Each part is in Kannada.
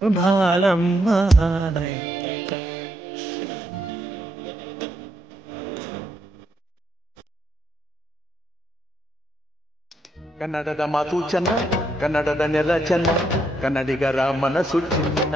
ಬಾಳಮ್ಮ ಕನ್ನಡದ ಮಾತು ಚೆನ್ನ, ಕನ್ನಡದ ನೆಲ ಚೆನ್ನ, ಕನ್ನಡಿಗರ ಮನಸ್ಸು ಚಿನ್ನ.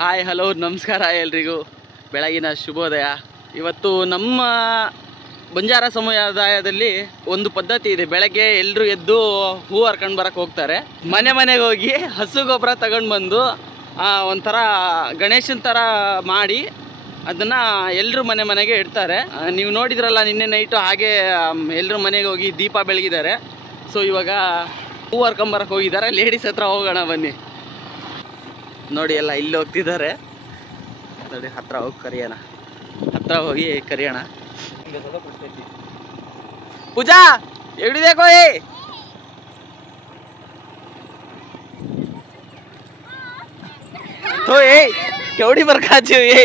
ಹಾಯ್ ಹಲೋ ನಮಸ್ಕಾರ ಎಲ್ರಿಗೂ ಬೆಳಗಿನ ಶುಭೋದಯ. ಇವತ್ತು ನಮ್ಮ ಬಂಜಾರ ಸಮುದಾಯದಲ್ಲಿ ಒಂದು ಪದ್ಧತಿ ಇದೆ. ಬೆಳಗ್ಗೆ ಎಲ್ಲರೂ ಎದ್ದು ಹೂ ಹರ್ಕೊಂಡು ಬರಕ್ಕೆ ಹೋಗ್ತಾರೆ. ಮನೆಗೆ ಹೋಗಿ ಹಸು ಗೊಬ್ಬರ ತಗೊಂಡು ಬಂದು ಒಂಥರ ಗಣೇಶನ ಥರ ಮಾಡಿ ಅದನ್ನು ಎಲ್ಲರೂ ಮನೆಗೆ ಇಡ್ತಾರೆ. ನೀವು ನೋಡಿದ್ರಲ್ಲ ನಿನ್ನೆ ನೈಟು, ಹಾಗೆ ಎಲ್ಲರೂ ಮನೆಗೆ ಹೋಗಿ ದೀಪ ಬೆಳಗಿದ್ದಾರೆ. ಸೊ ಇವಾಗ ಹೂ ಹರ್ಕೊಂಬರಕ್ಕೆ ಹೋಗಿದ್ದಾರೆ. ಲೇಡೀಸ್ ಹತ್ರ ಹೋಗೋಣ ಬನ್ನಿ. ನೋಡಿ ಎಲ್ಲ ಇಲ್ಲಿ ಹೋಗ್ತಿದ್ದಾರೆ ನೋಡಿ. ಹತ್ರ ಹೋಗಿ ಕರಿಯೋಣ, ಹತ್ರ ಹೋಗಿ ಕರಿಯೋಣ. ಪೂಜಾ ಎಲ್ಲಿದೆ ಕೋಯಿ तो ये केवड़ी बरखा ये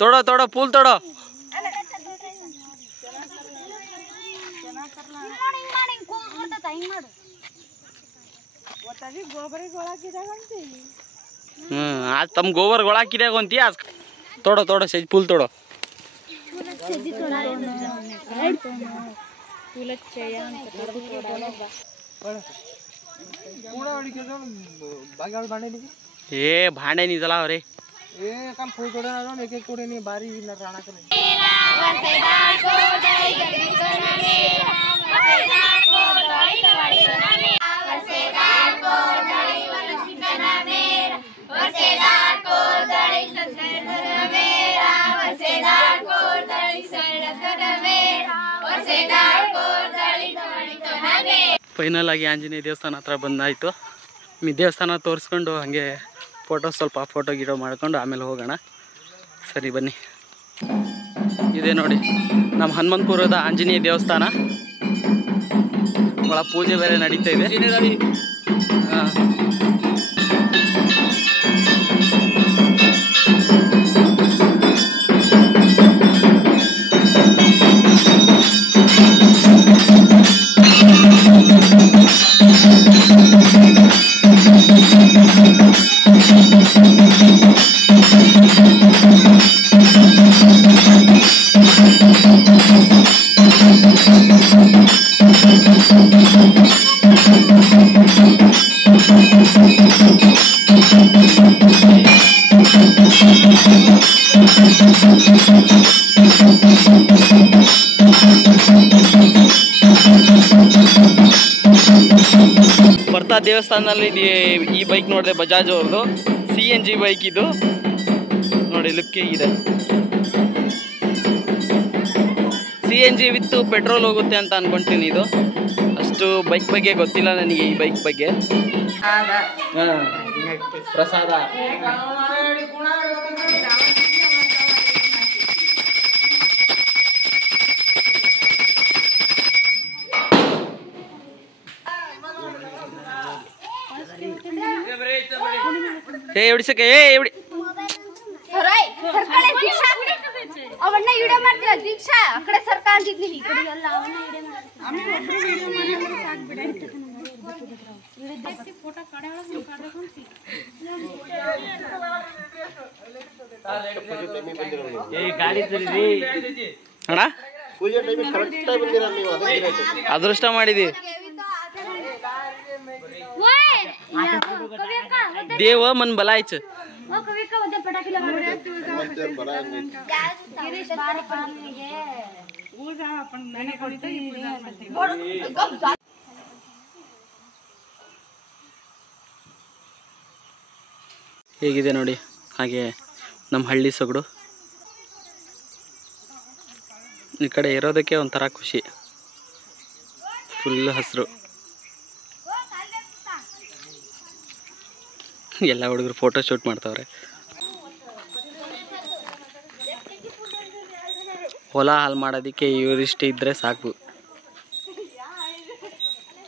तोड़ो तोड़ो फूल तोड़ो. आज तम गोबर गोळा कित्याक कोणती आज तोडो तोडो सही फूल तोडो. ए भांडे नहीं चला रे ए कल फूल तोड़े ना एक एक तोड़े नहीं बारी राणा करे. ಫೈನಲ್ ಆಗಿ ಆಂಜನೇಯ ದೇವಸ್ಥಾನ ಹತ್ರ ಬಂದಾಯಿತು. ದೇವಸ್ಥಾನ ತೋರಿಸ್ಕೊಂಡು ಹಾಗೆ ಸ್ವಲ್ಪ ಫೋಟೋ ಗಿಡೋ ಮಾಡ್ಕೊಂಡು ಆಮೇಲೆ ಹೋಗೋಣ. ಸರಿ ಬನ್ನಿ. ಇದೆ ನೋಡಿ ನಮ್ಮ ಹನುಮಂತಪುರದ ಆಂಜನೇಯ ದೇವಸ್ಥಾನ. ಭಾಳ ಪೂಜೆ ಬೇರೆ ನಡೀತಾ ಇದೆ. ಹಾಂ ರಾಜಸ್ಥಾನಲ್ಲಿ ಈ ಬೈಕ್ ನೋಡಿದೆ, ಬಜಾಜ್ ಅವ್ರದ್ದು CNG ಬೈಕ್ ಇದು ನೋಡಿ, ಲುಕ್ ಇದೆ. CNG ವಿತ್ ಪೆಟ್ರೋಲ್ ಹೋಗುತ್ತೆ ಅಂತ ಅನ್ಕೊಂತೀನಿ. ಇದು ಅಷ್ಟು ಬೈಕ್ ಬಗ್ಗೆ ಗೊತ್ತಿಲ್ಲ ನನಗೆ, ಈ ಬೈಕ್ ಬಗ್ಗೆ. ಪ್ರಸಾದ ಎವಡಿಸಕ್ಕೆ ಎವಡಿ ಅವನ್ನ ವಿಡಿಯೋ ಮಾಡ್ತೀವಿ. ದೀಕ್ಷಾ ಆ ಕಡೆ ಸರ್ಕ ಅಂತಿದ್ನಿ, ಈ ಕಡೆ ಎಲ್ಲ ಅವನ್ನ ಫೋಟೋ ಅಣ್ಣ ಅದೃಷ್ಟ ಮಾಡಿದಿ. देव मन बलायचं. ಹೇಗಿದೆ ನೋಡಿ, ಹಾಗೆ ನಮ್ಮ ಹಳ್ಳಿ ಸೊಗಡು. ಈ ಕಡೆ ಇರೋದಕ್ಕೆ ಒಂಥರ ಖುಷಿ, ಫುಲ್ ಹಸಿರು. ಎಲ್ಲ ಹುಡುಗರು ಫೋಟೋ ಶೂಟ್ ಮಾಡ್ತಾವ್ರೆ. ಹೊಲ ಹಾಲು ಮಾಡೋದಕ್ಕೆ ಇವರಿಷ್ಟು ಇದ್ರೆ ಸಾಕು.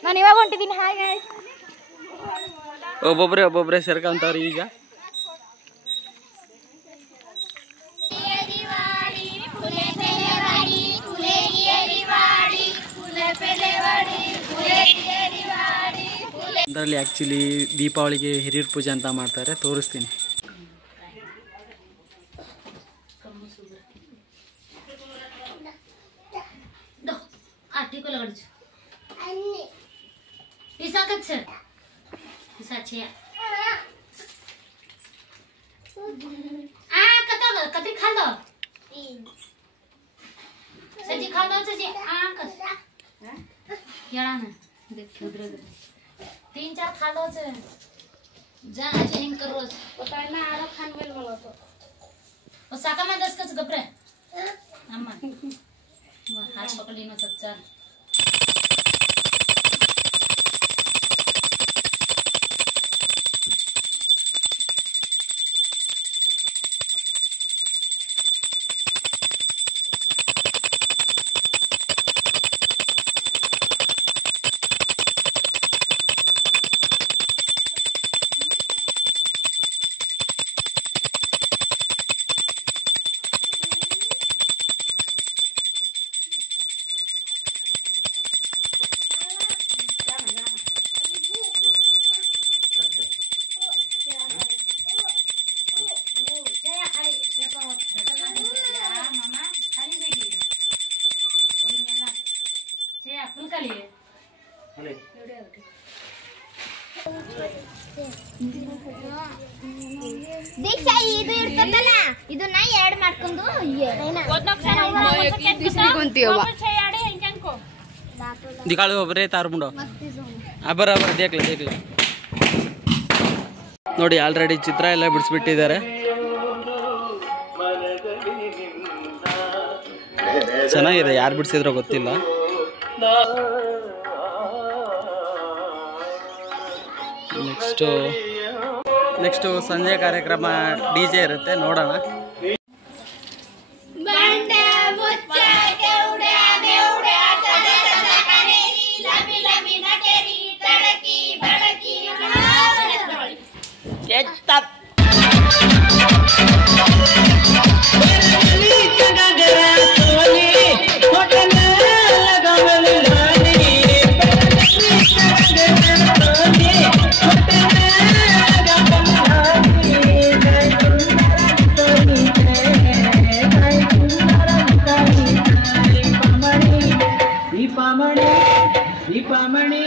ನಾನು ಇವಾಗ ಹೊಂಟಿದ್ದೀನಿ. ಹಾಗೆ ಒಬ್ಬೊಬ್ಬರೇ ಸೇರ್ಕೊಂತವ್ರೆ ಈಗ. ಅದರಲ್ಲಿ ಆ್ಯಕ್ಚುಲಿ ದೀಪಾವಳಿಗೆ ಹಿರಿಯರ ಪೂಜೆ ಅಂತ ಮಾಡ್ತಾರೆ, ತೋರಿಸ್ತೀನಿ. तीन चार खालो से जा चेंज कर रोज पता ना आरो खान वेल बोलो तो ओ साका में 10 कस गपरे अम्मा वो हाथ पकड़ी नो सच्चा ದೀಕ್ಷಾ ಇದು ಇರ್ತದಲ್ಲ ಇದನ್ನ ಯಾಡ್ ಮಾಡ್ಕೊಂಡು दिखाड़ो बरे तार मुंडो अबर देख ले ನೋಡಿ ಆಲ್ರೆಡಿ ಚಿತ್ರ ಎಲ್ಲ ಬಿಡಿಸ್ಬಿಟ್ಟಿದ್ದಾರೆ. ಚೆನ್ನಾಗಿದೆ, ಯಾರು ಬಿಡಿಸಿದ್ರೋ ಗೊತ್ತಿಲ್ಲ. ನೆಕ್ಸ್ಟು ಸಂಜೆ ಕಾರ್ಯಕ್ರಮ DJ ಇರುತ್ತೆ, ನೋಡೋಣ. दीपामणि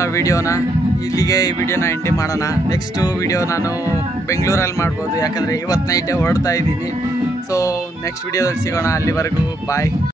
ನೋಡಿದ್ರಲ್ಲ ವಿಡಿಯೋನ, ಇಲ್ಲಿಗೆ ಈ ವಿಡಿಯೋನ ಎಂಡಿ ಮಾಡೋಣ. ನೆಕ್ಸ್ಟು ವಿಡಿಯೋ ನಾನು ಬೆಂಗಳೂರಲ್ಲಿ ಮಾಡ್ಬೋದು, ಯಾಕಂದರೆ ಇವತ್ತು ನೈಟೇ ಹೊರಡ್ತಾ ಇದ್ದೀನಿ. ಸೊ ನೆಕ್ಸ್ಟ್ ವಿಡಿಯೋದಲ್ಲಿ ಸಿಗೋಣ. ಅಲ್ಲಿವರೆಗೂ ಬಾಯ್.